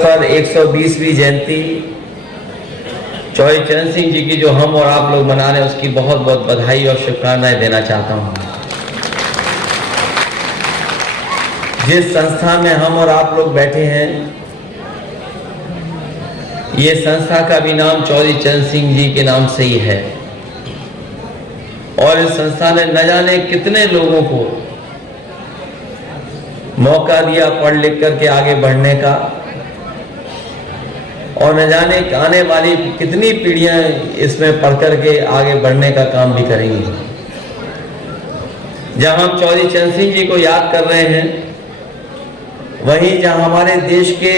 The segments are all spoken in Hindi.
पर 120वीं जयंती चौधरी चरण सिंह जी की जो हम और आप लोग मना रहे हैं उसकी बहुत बहुत बधाई और शुभकामनाएं देना चाहता हूं। जिस संस्था में हम और आप लोग बैठे हैं, ये संस्था का भी नाम चौधरी चरण सिंह जी के नाम से ही है और इस संस्था ने न जाने कितने लोगों को मौका दिया पढ़ लिख करके आगे बढ़ने का और न जाने आने वाली कितनी पीढ़ियां इसमें पढ़ करके आगे बढ़ने का काम भी करेंगी। जहां हम चौधरी चरण सिंह जी को याद कर रहे हैं, वहीं जहां हमारे देश के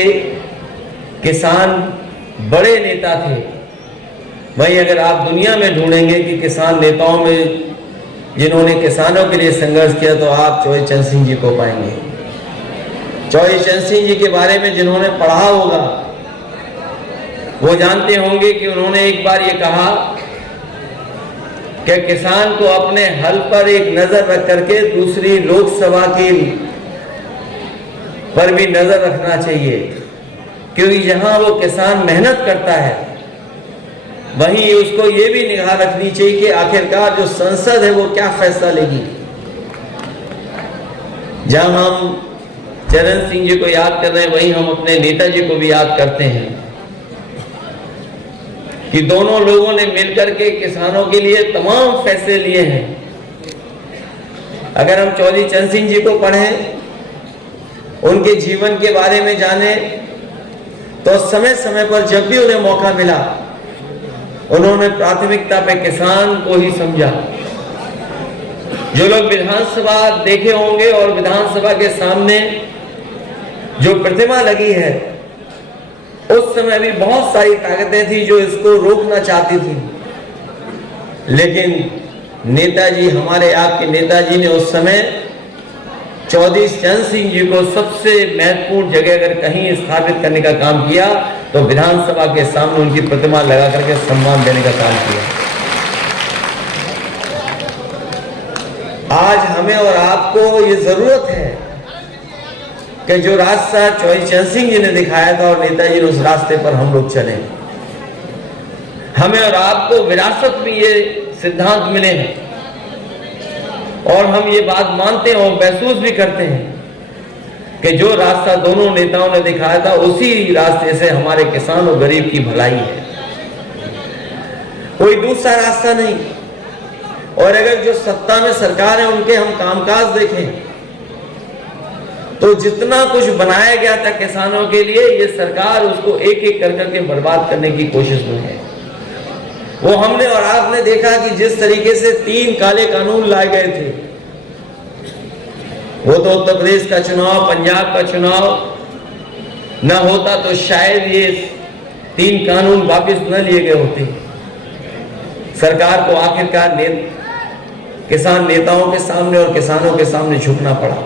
किसान बड़े नेता थे, वहीं अगर आप दुनिया में ढूंढेंगे कि किसान नेताओं में जिन्होंने किसानों के लिए संघर्ष किया तो आप चौधरी चरण सिंह जी को पाएंगे। चौधरी चरण सिंह जी के बारे में जिन्होंने पढ़ा होगा वो जानते होंगे कि उन्होंने एक बार ये कहा कि किसान को अपने हल पर एक नजर रख करके दूसरी लोकसभा की पर भी नजर रखना चाहिए, क्योंकि जहां वो किसान मेहनत करता है वहीं उसको ये भी निगाह रखनी चाहिए कि आखिरकार जो संसद है वो क्या फैसला लेगी। जहां हम चरण सिंह जी को याद कर रहे हैं, वहीं हम अपने नेताजी को भी याद करते हैं कि दोनों लोगों ने मिलकर के किसानों के लिए तमाम फैसले लिए हैं। अगर हम चौधरी चरण सिंह जी को पढ़ें, उनके जीवन के बारे में जाने, तो समय समय पर जब भी उन्हें मौका मिला उन्होंने प्राथमिकता पे किसान को ही समझा। जो लोग विधानसभा देखे होंगे और विधानसभा के सामने जो प्रतिमा लगी है, उस समय भी बहुत सारी ताकतें थी जो इसको रोकना चाहती थी, लेकिन नेताजी, हमारे आपके नेताजी ने उस समय चौधरी चरण सिंह जी को सबसे महत्वपूर्ण जगह अगर कहीं स्थापित करने का काम किया तो विधानसभा के सामने उनकी प्रतिमा लगा करके सम्मान देने का काम किया। आज हमें और आपको ये जरूरत है कि जो रास्ता चौधरी चरण सिंह जी ने दिखाया था और नेताजी ने उस रास्ते पर हम लोग चले। हमें और आपको विरासत में ये सिद्धांत मिले हैं और हम ये बात मानते हैं और महसूस भी करते हैं कि जो रास्ता दोनों नेताओं ने दिखाया था उसी रास्ते से हमारे किसान और गरीब की भलाई है, कोई दूसरा रास्ता नहीं। और अगर जो सत्ता में सरकार है उनके हम कामकाज देखें तो जितना कुछ बनाया गया था किसानों के लिए, ये सरकार उसको एक एक कर करके बर्बाद करने की कोशिश में है। वो हमने और आपने देखा कि जिस तरीके से 3 काले कानून लाए गए थे, वो तो उत्तर प्रदेश का चुनाव, पंजाब का चुनाव न होता तो शायद ये 3 कानून वापस न लिए गए होते। सरकार को आखिरकार किसान नेताओं के सामने और किसानों के सामने झुकना पड़ा।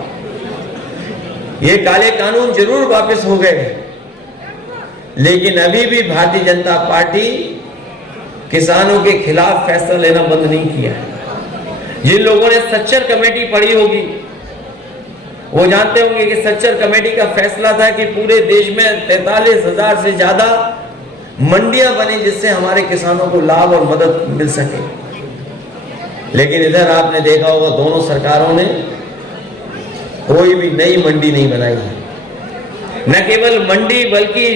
ये काले कानून जरूर वापस हो गए, लेकिन अभी भी भारतीय जनता पार्टी किसानों के खिलाफ फैसला लेना बंद नहीं किया है। जिन लोगों ने सच्चर कमेटी पढ़ी होगी वो जानते होंगे कि सच्चर कमेटी का फैसला था कि पूरे देश में 43,000 से ज्यादा मंडियां बनी जिससे हमारे किसानों को लाभ और मदद मिल सके। लेकिन इधर आपने देखा होगा दोनों सरकारों ने कोई भी नई मंडी नहीं बनाई है। न केवल मंडी बल्कि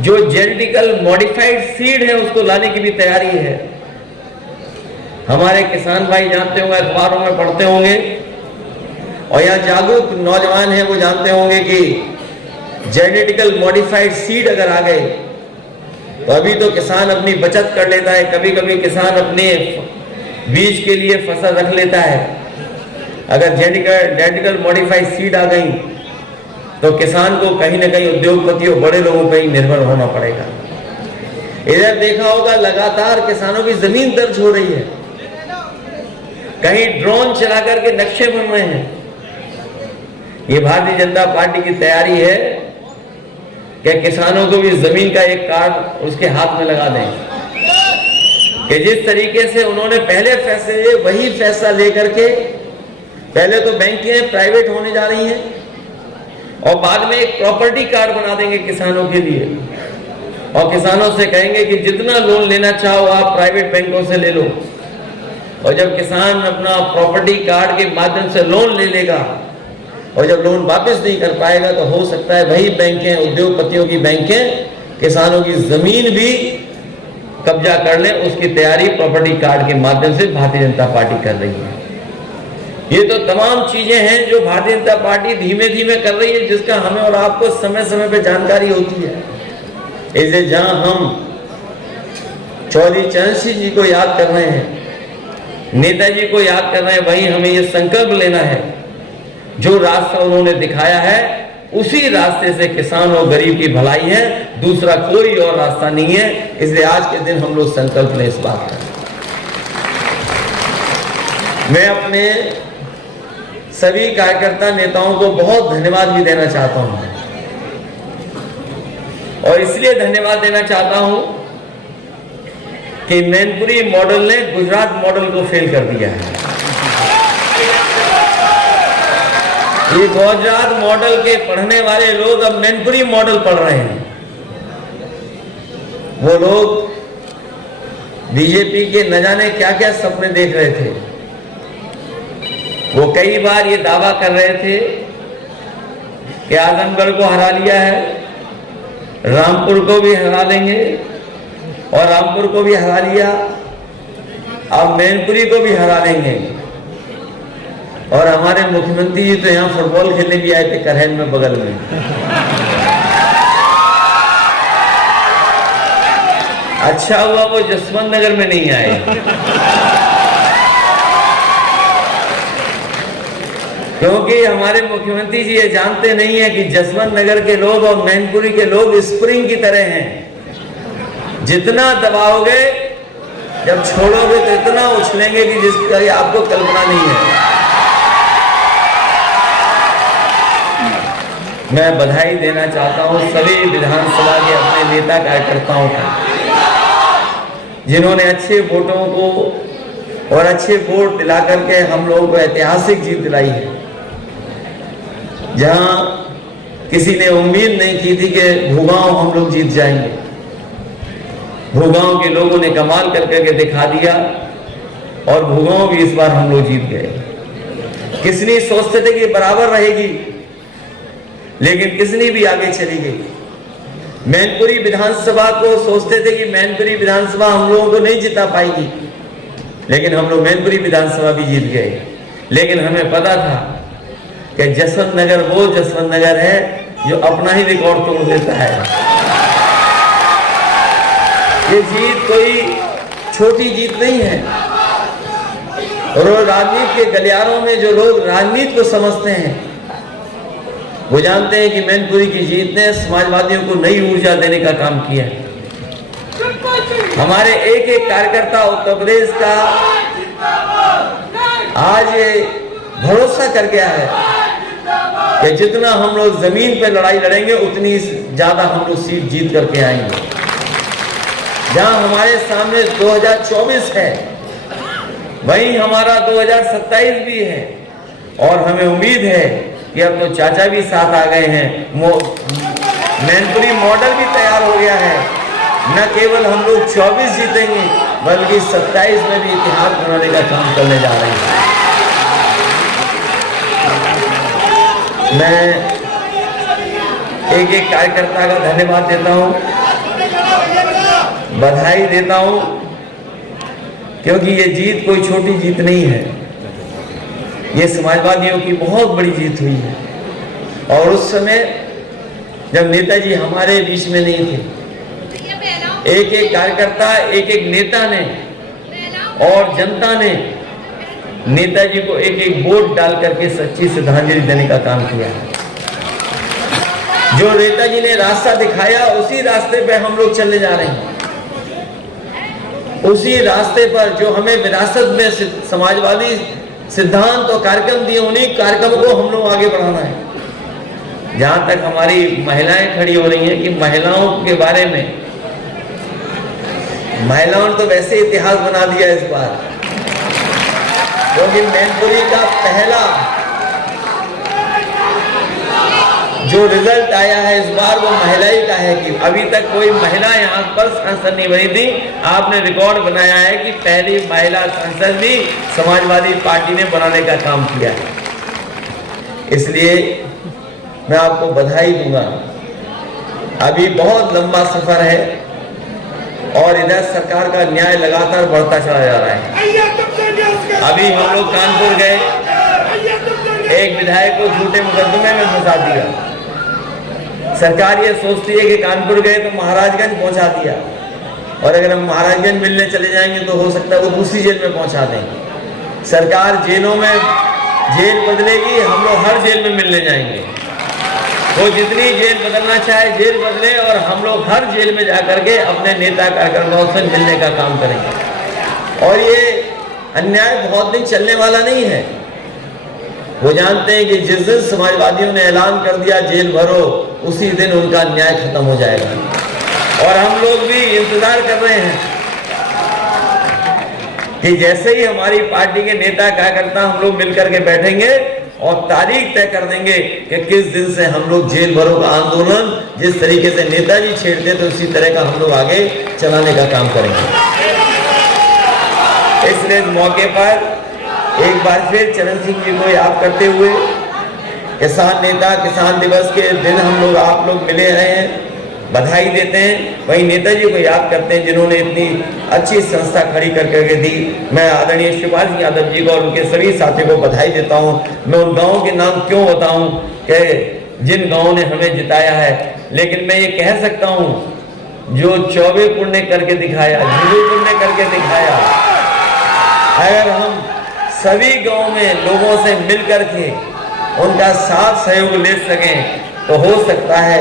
जो जेनेटिकल मॉडिफाइड सीड है उसको लाने की भी तैयारी है। हमारे किसान भाई जानते होंगे, अखबारों में पढ़ते होंगे और यहाँ जागरूक नौजवान हैं वो जानते होंगे कि जेनेटिकल मॉडिफाइड सीड अगर आ गए तो अभी तो किसान अपनी बचत कर लेता है, कभी कभी किसान अपने बीज के लिए फसल रख लेता है। अगर जेनेटिकल मॉडिफाइड सीड आ गई तो किसान को कहीं ना कहीं उद्योगपतियों बड़े लोगों पर ही निर्भर होना पड़ेगा। इधर देखा होगा लगातार किसानों की जमीन दर्ज हो रही है, कहीं ड्रोन चला करके नक्शे बन रहे हैं। ये भारतीय जनता पार्टी की तैयारी है कि किसानों को भी जमीन का एक कार्ड उसके हाथ में लगा दें कि जिस तरीके से उन्होंने पहले फैसले लिए वही फैसला लेकर के, पहले तो बैंकें प्राइवेट होने जा रही हैं, और बाद में एक प्रॉपर्टी कार्ड बना देंगे किसानों के लिए और किसानों से कहेंगे कि जितना लोन लेना चाहो आप प्राइवेट बैंकों से ले लो। और जब किसान अपना प्रॉपर्टी कार्ड के माध्यम से लोन ले लेगा और जब लोन वापस नहीं कर पाएगा तो हो सकता है वही बैंकें, उद्योगपतियों की बैंकें किसानों की जमीन भी कब्जा कर ले। उसकी तैयारी प्रॉपर्टी कार्ड के माध्यम से भारतीय जनता पार्टी कर रही है। ये तो तमाम चीजें हैं जो भारतीय जनता पार्टी धीमे धीमे कर रही है, जिसका हमें और आपको समय समय पे जानकारी होती है। इसे जहां हम चौधरी चरण सिंह जी को याद कर रहे हैं, नेताजी को याद कर रहे हैं, वहीं हमें ये संकल्प लेना है जो रास्ता उन्होंने दिखाया है उसी रास्ते से किसान और गरीब की भलाई है, दूसरा कोई और रास्ता नहीं है। इसलिए आज के दिन हम लोग संकल्प लें इस बात का। मैं अपने सभी कार्यकर्ता नेताओं को बहुत धन्यवाद भी देना चाहता हूं और इसलिए धन्यवाद देना चाहता हूं कि मैनपुरी मॉडल ने गुजरात मॉडल को फेल कर दिया है। ये गुजरात मॉडल के पढ़ने वाले लोग अब मैनपुरी मॉडल पढ़ रहे हैं। वो लोग बीजेपी के न जाने क्या क्या सपने देख रहे थे। वो कई बार ये दावा कर रहे थे कि आजमगढ़ को हरा लिया है, रामपुर को भी हरा देंगे और रामपुर को भी हरा लिया, अब मैनपुरी को भी हरा देंगे। और हमारे मुख्यमंत्री जी तो यहाँ फुटबॉल खेलने भी आए थे करहन में, बगल में। अच्छा हुआ वो जसवंत नगर में नहीं आए, क्योंकि हमारे मुख्यमंत्री जी ये जानते नहीं है कि जसवंत नगर के लोग और मैनपुरी के लोग स्प्रिंग की तरह हैं। जितना दबाओगे, जब छोड़ोगे तो इतना उछलेंगे कि जिसकी आपको कल्पना नहीं है। मैं बधाई देना चाहता हूं सभी विधानसभा के अपने नेता कार्यकर्ताओं को, जिन्होंने अच्छे वोटों को और अच्छे वोट दिला करके हम लोगों को ऐतिहासिक जीत दिलाई है। जहां किसी ने उम्मीद नहीं की थी कि भूगांव हम लोग जीत जाएंगे, भूगांव के लोगों ने कमाल करके दिखा दिया और भूगांव भी इस बार हम लोग जीत गए। किसने सोचते थे कि बराबर रहेगी, लेकिन किसने भी आगे चली गई। मैनपुरी विधानसभा को सोचते थे कि मैनपुरी विधानसभा हम लोगों को नहीं जिता पाएगी, लेकिन हम लोग मैनपुरी विधानसभा भी जीत गए। लेकिन हमें पता था कि जसवंत नगर वो जसवंत नगर है जो अपना ही रिकॉर्ड तोड़ देता है। ये जीत कोई छोटी जीत नहीं है। और राजनीति के गलियारों में जो लोग राजनीति को समझते हैं वो जानते हैं कि मैनपुरी की जीत ने समाजवादियों को नई ऊर्जा देने का काम किया है। हमारे एक एक कार्यकर्ता उत्तर प्रदेश का आज ये भरोसा कर गया है कि जितना हम लोग जमीन पर लड़ाई लड़ेंगे उतनी ज्यादा हम लोग सीट जीत करके आएंगे। जहां हमारे सामने 2024 है, वहीं हमारा 2027 भी है और हमें उम्मीद है कि अब तो चाचा भी साथ आ गए हैं। मैनपुरी मॉडल भी तैयार हो गया है। न केवल हम लोग 24 जीतेंगे बल्कि 27 में भी इतिहास बनाने का काम करने जा रहे हैं। मैं एक एक कार्यकर्ता का धन्यवाद देता हूं, बधाई देता हूं, क्योंकि ये जीत कोई छोटी जीत नहीं है। ये समाजवादियों की बहुत बड़ी जीत हुई है। और उस समय जब नेताजी हमारे बीच में नहीं थे, एक एक कार्यकर्ता, एक एक नेता ने और जनता ने नेताजी को एक एक वोट डाल करके सच्ची श्रद्धांजलि देने का काम किया है। जो नेताजी ने रास्ता दिखाया उसी रास्ते पे हम लोग चलने जा रहे हैं। उसी रास्ते पर जो हमें विरासत में समाजवादी सिद्धांत और कार्यक्रम दिए, उन्हीं कार्यक्रम को हम लोग आगे बढ़ाना है। जहां तक हमारी महिलाएं खड़ी हो रही हैं कि महिलाओं के बारे में, महिलाओं ने तो वैसे इतिहास बना दिया इस बार, क्योंकि मैनपुरी का जो रिजल्ट आया है इस बार वो महिलाई का है कि अभी तक कोई महिला यहाँ पर सांसद नहीं बनी थी। आपने रिकॉर्ड बनाया है कि पहली महिला सांसद भी समाजवादी पार्टी ने बनाने का काम किया है। इसलिए मैं आपको बधाई दूंगा। अभी बहुत लंबा सफर है और इधर सरकार का न्याय लगातार बढ़ता चला जा रहा है। अभी हम लोग कानपुर गए, एक विधायक को झूठे मुकदमे में फंसा दिया। सरकार ये सोचती है कि कानपुर गए तो महाराजगंज पहुंचा दिया, और अगर हम महाराजगंज मिलने चले जाएंगे तो हो सकता है वो दूसरी जेल में पहुंचा दें। सरकार जेलों में जेल बदलेगी, हम लोग हर जेल में मिलने जाएंगे। वो जितनी जेल बदलना चाहे जेल बदले, और हम लोग हर जेल में जाकर के अपने नेता कार्यकर्ताओं से मिलने का काम करेंगे। और ये अन्याय बहुत दिन चलने वाला नहीं है। वो जानते हैं कि जिस दिन समाजवादियों ने ऐलान कर दिया जेल भरो, उसी दिन उनका न्याय खत्म हो जाएगा। और हम लोग भी इंतजार कर रहे हैं कि जैसे ही हमारी पार्टी के नेता कार्यकर्ता हम लोग मिलकर के बैठेंगे और तारीख तय कर देंगे कि किस दिन से हम लोग जेल भरो का आंदोलन जिस तरीके से नेताजी छेड़ते तो उसी तरह का हम लोग आगे चलाने का काम करेंगे। इसलिए इस मौके पर एक बार फिर चरण सिंह जी को याद करते हुए किसान नेता किसान दिवस के दिन हम लोग आप लोग मिले रहे हैं, बधाई देते हैं। वहीं नेताजी को याद करते हैं जिन्होंने इतनी अच्छी संस्था खड़ी करके दी। मैं आदरणीय शिवपाल सिंह यादव जी को और उनके सभी साथियों को बधाई देता हूं। मैं उन गाँव के नाम क्यों बताऊं कि जिन गाँवों ने हमें जिताया है, लेकिन मैं ये कह सकता हूं जो चौबेपुर ने करके दिखाया, झुलूपुर ने करके दिखाया, अगर हम सभी गांव में लोगों से मिलकर के उनका साथ सहयोग ले सकें तो हो सकता है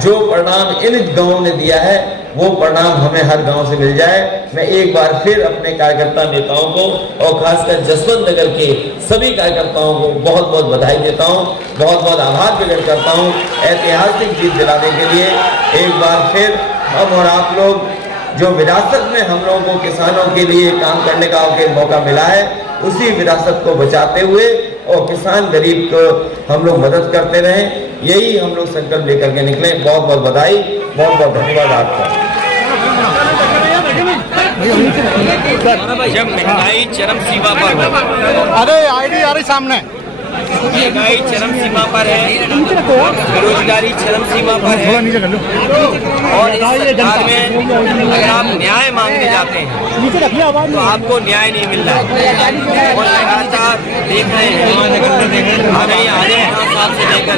जो परिणाम इन गांवों ने दिया है वो परिणाम हमें हर गांव से मिल जाए। मैं एक बार फिर अपने कार्यकर्ता नेताओं को और खासकर जसवंत नगर के सभी कार्यकर्ताओं को बहुत बहुत बधाई देता हूं, बहुत बहुत आभार प्रकट करता हूं ऐतिहासिक जीत दिलाने के लिए। एक बार फिर हम और आप लोग जो विरासत में हम लोगों को किसानों के लिए काम करने का मौका मिला है, उसी विरासत को बचाते हुए और किसान गरीब को हम लोग मदद करते रहें, यही हम लोग संकल्प लेकर के निकले। बहुत बहुत बधाई, बहुत बहुत धन्यवाद आपका। जब महंगाई चरम सीमा पर, अरे आईडी आ रही सामने, महंगाई चरम सीमा पर है, बेरोजगारी चरम सीमा पर है, और इस सरकार में अगर आप न्याय मांगने जाते हैं तो आपको न्याय नहीं मिल रहा है। और लगातार देख रहे हैं हमें आने 5 साल से लेकर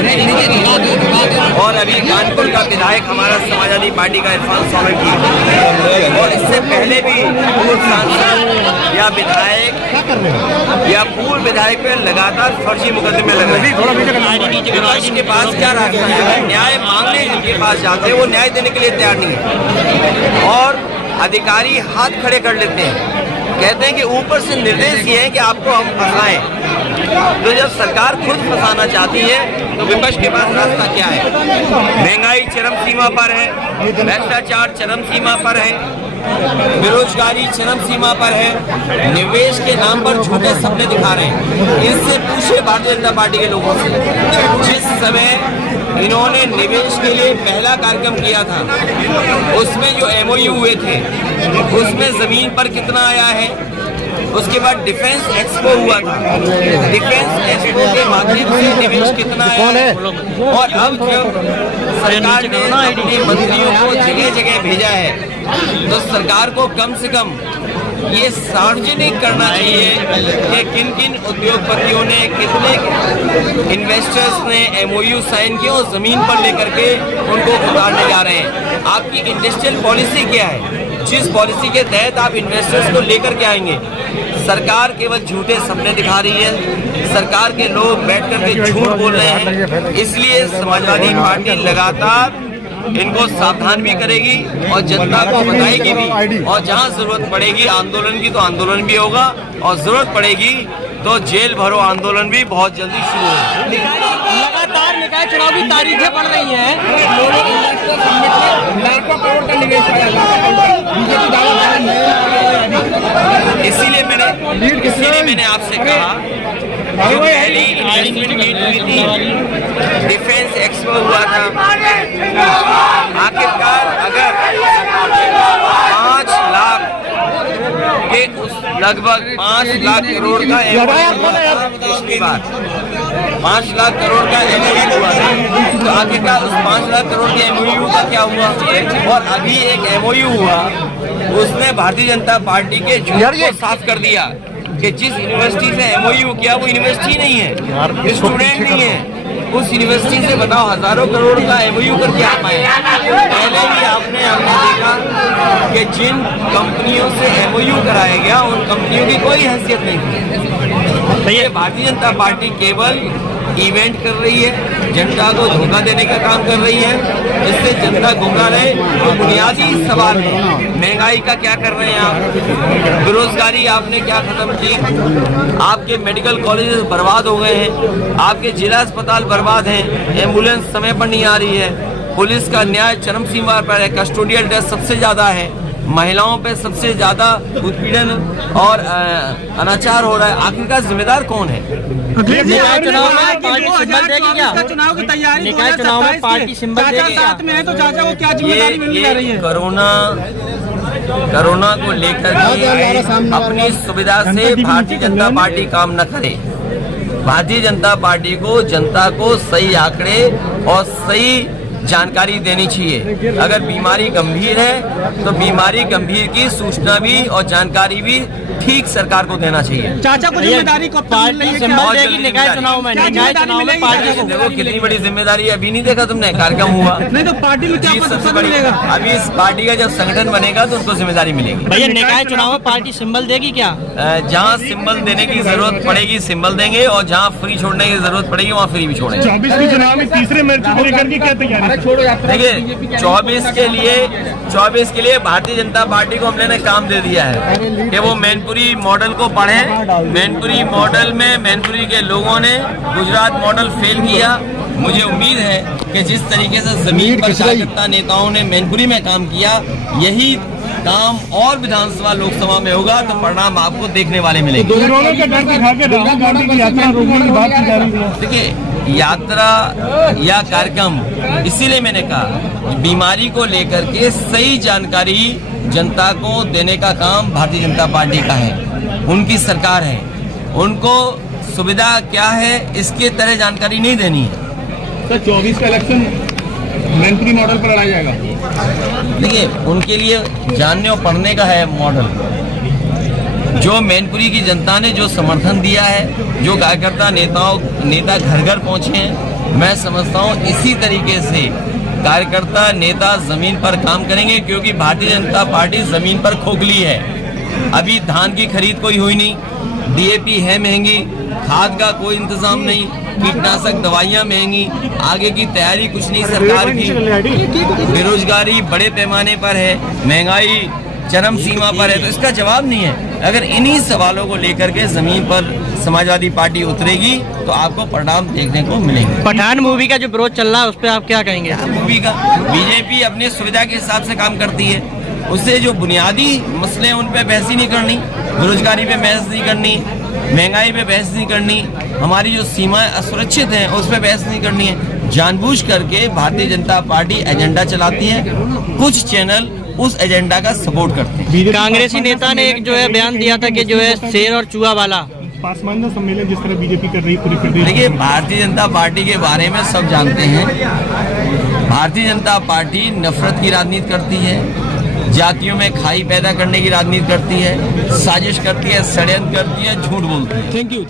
और अभी कानपुर का विधायक हमारा समाजवादी पार्टी का इरफान सोलंकी, और इससे पहले भी पूर्व सांसद या विधायक या पूर्व विधायक पे लगातार फर्जी मुकदमे लग रहे हैं। विपक्ष के पास क्या रास्ता है? न्याय मांगने जिनके पास जाते हैं वो न्याय देने के लिए तैयार नहीं है, और अधिकारी हाथ खड़े कर लेते हैं, कहते हैं कि ऊपर से निर्देश ये है कि आपको हम फंसाएं। तो जब सरकार खुद फंसाना चाहती है तो विपक्ष के पास रास्ता क्या है? महंगाई चरम सीमा पर है, भ्रष्टाचार चरम सीमा पर है, बेरोजगारी चरम सीमा पर है, निवेश के नाम पर झूठे सपने दिखा रहे हैं। इससे पूछे भारतीय जनता पार्टी के लोगों से, जिस समय इन्होंने निवेश के लिए पहला कार्यक्रम किया था उसमें जो MOU हुए थे उसमें जमीन पर कितना आया है, उसके बाद डिफेंस एक्सपो हुआ था, डिफेंस एक्सपो के माध्यम से निवेश कितना है, और अब जब सरकार ने अपने मंत्रियों को जगह जगह भेजा है तो सरकार को कम से कम ये सार्वजनिक करना चाहिए कि किन किन उद्योगपतियों ने, कितने इन्वेस्टर्स ने MOU साइन किए और जमीन पर लेकर के उनको उतारने जा रहे हैं। आपकी इंडस्ट्रियल पॉलिसी क्या है? जिस पॉलिसी के तहत आप इन्वेस्टर्स को लेकर के आएंगे? सरकार केवल झूठे सपने दिखा रही है, सरकार के लोग बैठ करके झूठ बोल रहे हैं। इसलिए समाजवादी पार्टी लगातार इनको सावधान भी करेगी और जनता को बताएगी भी, और जहां जरूरत पड़ेगी आंदोलन की तो आंदोलन भी होगा, और जरूरत पड़ेगी तो जेल भरो आंदोलन भी बहुत जल्दी शुरू होगा। लगातार निकाय चुनाव की तारीखें बढ़ रही हैं, लाखों करोड़ का निवेश इसीलिए मैंने आपसे कहा पहली इन्वेस्टमेंट मीट हुई थी, डिफेंस एक्सपो हुआ था। आखिरकार अगर 5 लाख के उस लगभग 5 लाख करोड़ का पिछली बार 5 लाख करोड़ का एमओयू हुआ था, तो आखिरकार उस 5 लाख करोड़ के एमओयू का क्या हुआ? और अभी एक एमओयू हुआ, उसने भारतीय जनता पार्टी के झूठ को साफ कर दिया कि जिस यूनिवर्सिटी से एमओयू किया वो यूनिवर्सिटी नहीं है, स्टूडेंट नहीं है। उस यूनिवर्सिटी से बताओ हजारों करोड़ का एमओयू करके आप आए। पहले भी हमने देखा कि जिन कंपनियों से एमओयू कराया गया उन कंपनियों की कोई हैसियत नहीं थी। ये भारतीय जनता पार्टी केवल इवेंट कर रही है, जनता को धोखा देने का काम कर रही है, इससे जनता गुमराह रहे। तो बुनियादी सवाल है, महंगाई का क्या कर रहे हैं आप? बेरोजगारी आपने क्या खत्म की? आपके मेडिकल कॉलेजेस बर्बाद हो गए हैं, आपके जिला अस्पताल बर्बाद हैं, एम्बुलेंस समय पर नहीं आ रही है, पुलिस का न्याय चरम सीमा पर है, कस्टोडियल डेथ सबसे ज्यादा है, महिलाओं पे सबसे ज्यादा उत्पीड़न और अनाचार हो रहा है। आखिरकार जिम्मेदार कौन है? निकाय चुनाव में पार्टी सिंबल देगी क्या? चुनाव की तैयारी निकाय चुनाव में पार्टी सिंबल देगी क्या? साथ में है तो चाचा को क्या जिम्मेदारी मिलने जा रही है? कोरोना को लेकर के अपनी सुविधा से भारतीय जनता पार्टी काम न करे। भारतीय जनता पार्टी को जनता को सही आंकड़े और सही जानकारी देनी चाहिए। अगर बीमारी गंभीर है तो बीमारी गंभीर की सूचना भी और जानकारी भी ठीक सरकार को देना चाहिए। चाचा को जिम्मेदारी को पार्टी सिंबल देगी निकाय चुनाव में? निकाय चुनाव में पार्टी को देखो कितनी बड़ी जिम्मेदारी है, अभी नहीं देखा तुमने कार्यक्रम हुआ? नहीं तो पार्टी में क्या सबसे बड़ी अभी इस पार्टी का जब संगठन बनेगा तो उनको जिम्मेदारी मिलेगी। भैया निकाय चुनाव में पार्टी सिंबल देगी क्या? जहाँ सिंबल देने की जरूरत पड़ेगी सिंबल देंगे, और जहाँ फ्री छोड़ने की जरूरत पड़ेगी वहाँ फ्री भी छोड़ेंगे। 24 के चुनाव में तीसरे मोर्चे को लेकर के क्या तैयारी? देखिए 24 के लिए भारतीय जनता पार्टी को हमने काम दे दिया है कि वो मैनपुरी मॉडल को पढ़ें। मैनपुरी मॉडल में मैनपुरी के लोगों ने गुजरात मॉडल फेल किया। मुझे उम्मीद है कि जिस तरीके से जमीन पर कार्यकर्ता नेताओं ने मैनपुरी में काम किया, यही काम और विधानसभा लोकसभा में होगा तो परिणाम आपको देखने वाले मिलेंगे। देखिए यात्रा या कार्यक्रम, इसीलिए मैंने कहा बीमारी को लेकर के सही जानकारी जनता को देने का काम भारतीय जनता पार्टी का है, उनकी सरकार है। उनको सुविधा क्या है इसके तरह जानकारी नहीं देनी है। सर 24 का इलेक्शन मैनपुरी मॉडल पर लड़ा जाएगा। देखिए उनके लिए जानने और पढ़ने का है मॉडल। जो मैनपुरी की जनता ने जो समर्थन दिया है, जो कार्यकर्ता नेता घर घर पहुंचे हैं, मैं समझता हूं इसी तरीके से कार्यकर्ता नेता जमीन पर काम करेंगे, क्योंकि भारतीय जनता पार्टी जमीन पर खोखली है। अभी धान की खरीद कोई हुई नहीं, डीएपी है महंगी, खाद का कोई इंतजाम नहीं, कीटनाशक दवाइयां महंगी, आगे की तैयारी कुछ नहीं सरकार की, बेरोजगारी बड़े पैमाने पर है, महंगाई चरम सीमा पर है, तो इसका जवाब नहीं है। अगर इन्हीं सवालों को लेकर के जमीन पर समाजवादी पार्टी उतरेगी तो आपको परिणाम देखने को मिलेंगे। पठान मूवी का जो विरोध चल रहा है उस पर आप क्या कहेंगे? मूवी का बीजेपी अपने सुविधा के हिसाब से काम करती है, उससे जो बुनियादी मसले हैं उन पे बहस ही नहीं करनी, बेरोजगारी पे बहस नहीं करनी, महंगाई पे बहस नहीं करनी, हमारी जो सीमाएं असुरक्षित हैं उस पर बहस नहीं करनी है। जानबूझ करके भारतीय जनता पार्टी एजेंडा चलाती है, कुछ चैनल उस एजेंडा का सपोर्ट करते हैं। कांग्रेसी नेता ने एक जो है बयान दिया था कि जो है शेर और चूहा वाला पासवान सम्मेलन जिस तरह बीजेपी कर रही पूरे प्रदेश। देखिए भारतीय जनता पार्टी के बारे में सब जानते हैं। भारतीय जनता पार्टी नफरत की राजनीति करती है, जातियों में खाई पैदा करने की राजनीति करती है, साजिश करती है, षड्यंत्र करती है, झूठ बोलती है। Thank you.